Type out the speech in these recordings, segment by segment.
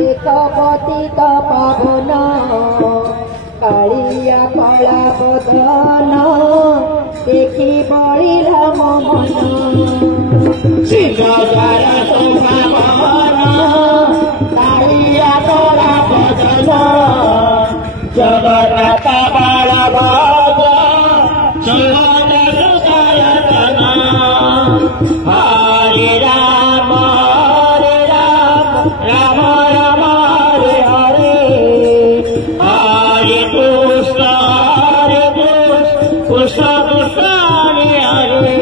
एक पतित पावन कालिया कला बदन देखी बलिला मन सिंहद्वार शोभावन कालिया कला बदन जगन्नाथ बलभद्र सुभद्र हरे राम राम राम हरे हरे हरे कृष्ण कृष्ण कृष्ण हरे हरे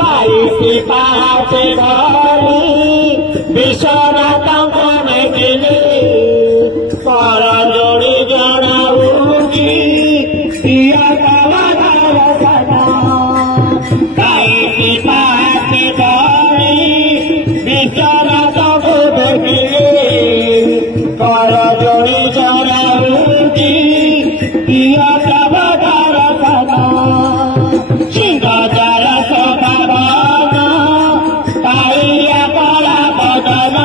बाईसी पाते धरी विश्वनाथ मिले पर जोड़ी जनाऊंगी प्रिया कलाकार सदा बाईसी पाते धरी विश्वनाथ मिले पर जोड़ी जनाऊंगी प्रिया कलाकार सदा सिंहद्वार शोभावन कालिया कला बदन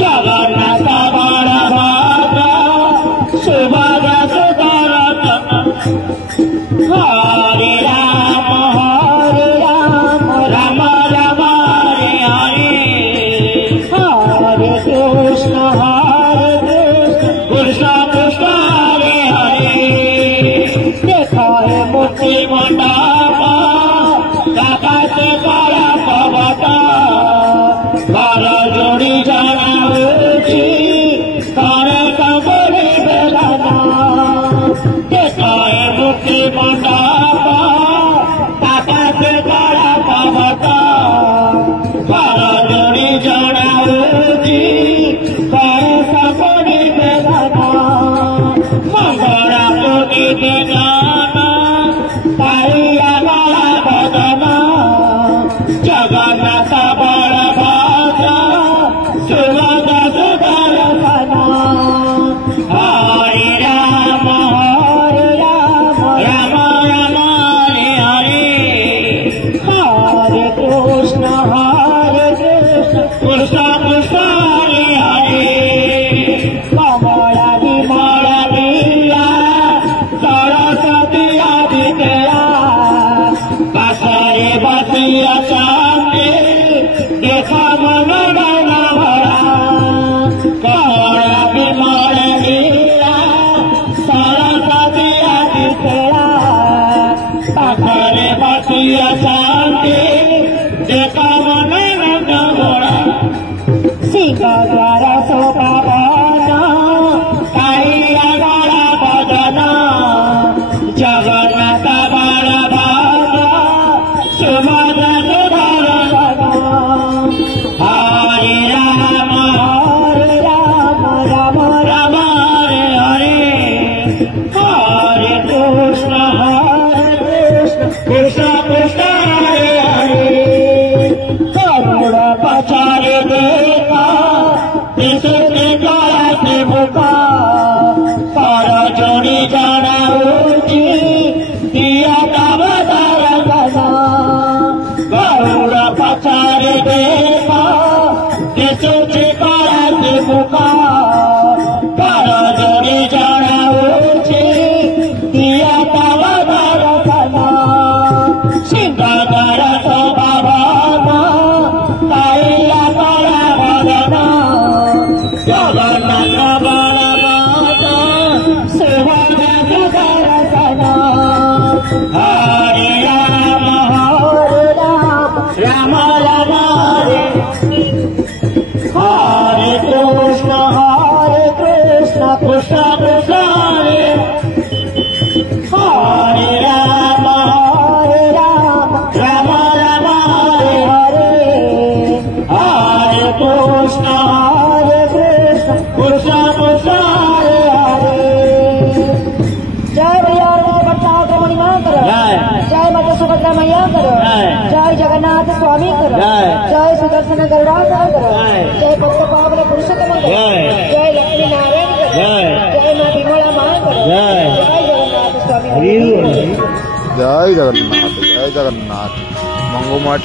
जगन्नाथ बलभद्र सुभद्र हरे राम राम राम हरे हरे हरे कृष्ण कृष्ण कृष्ण हरे हरे देखो मूर्ति मंडप काकाते कला पवत घर जोड़ी जनाऊंगी करे कबरी बेदना देखो मूर्ति मंडप काकाते कला पवत घर जोड़ी जनाऊंगी करे कबरी बेदना मंगला कोटि बेदना कालिया कला बदन जगन्नाथ बलभद्र सुभद्र सुदर्शन हरे राम राम राम हरे हरे हरे कृष्ण कृष्ण कृष्ण हरे हरे कमला विमल लीला सरस्वती आदित्या पासरे बसिया चांदे देखा मन गाना भरा कमला विमल लीला सरस्वती आदित्या पासरे बसिया चांदे देखा मन गाना भरा सिंहद्वार शोभावन कालिया कला बदन जगन्नाथ बलभद्र सुभद्र हरे राम राम राम हरे हरे हरे कृष्ण कृष्ण कृष्ण हरे हरे करुण पचारे देखा विशुद्धि कला से मुखा कर जोड़ी जनाऊंगी दिया तब दर्शन गरुड़ पचारे देखा विशुद्धि कला से मुखा कर जोड़ी जनाऊंगी दिया तब दर्शन सिंहद्वार शोभावन कालिया कला बदन जगन्नाथ बलभद्र सुभद्र सुदर्शन हरे राम राम राम हरे हरे कृष्ण कृष्ण कृष्ण हरे हरे राम राम राम हरे हरे हरे कृष्ण कृष्ण कृष्ण हरे हरे जय भैया बच्चाओं का महिमा करो जय माता सुभद्रा मैया करो जय जगन्नाथ स्वामी करो जय सुदर्शन गरुड़ा करो जय भक्त पावन पुरुषोत्तम करो जय लक्ष्मी नारायण करो जय माँ विमला माँ करो जय जगन्नाथ स्वामी जय जगन्नाथ मंगू मठ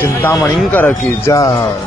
चिंतामणि की जय।